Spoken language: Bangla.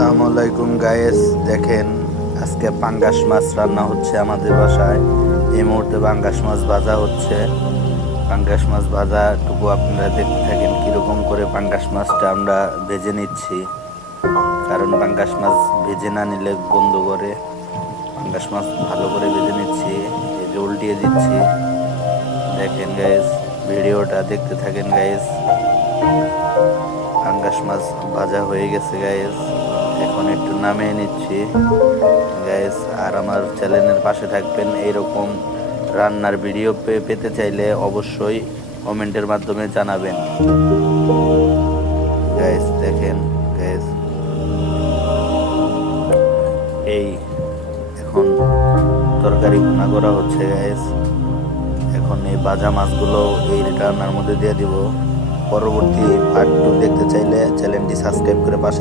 আসসালামু আলাইকুম গাইস, দেখেন আজকে পাঙ্গাস মাছ রান্না হচ্ছে আমাদের বাসায়। এই মুহূর্তে পাঙ্গাস মাছ ভাজা হচ্ছে। পাঙ্গাস মাছ ভাজাটুকু আপনারা দেখতে থাকেন কিরকম করে পাঙ্গাস মাছটা আমরা ভেজে নিচ্ছি, কারণ পাঙ্গাস মাছ ভেজে না নিলে গন্ধ করে। পাঙ্গাস মাছ ভালো করে ভেজে নিচ্ছি, এই যে উল্টিয়ে দিচ্ছি। দেখেন গাইস, ভিডিওটা দেখতে থাকেন গাইস। পাঙ্গাস মাছ ভাজা হয়ে গেছে গাইস, এখন একটু নামিয়ে নিচ্ছি গাইস। আর আমার চ্যানেলের পাশে থাকবেন। এইরকম রান্নার ভিডিও পেতে চাইলে অবশ্যই কমেন্টের মাধ্যমে জানাবেন গাইস। দেখেন গাইস, এই এখন তরকারি ভুনা করা হচ্ছে গাইস। এখন এই ভাজা মাছগুলো এই রান্নার মধ্যে দিয়ে দিব। পরবর্তী পার্ট 2 দেখতে চাইলে চ্যানেলটি সাবস্ক্রাইব করে পাশে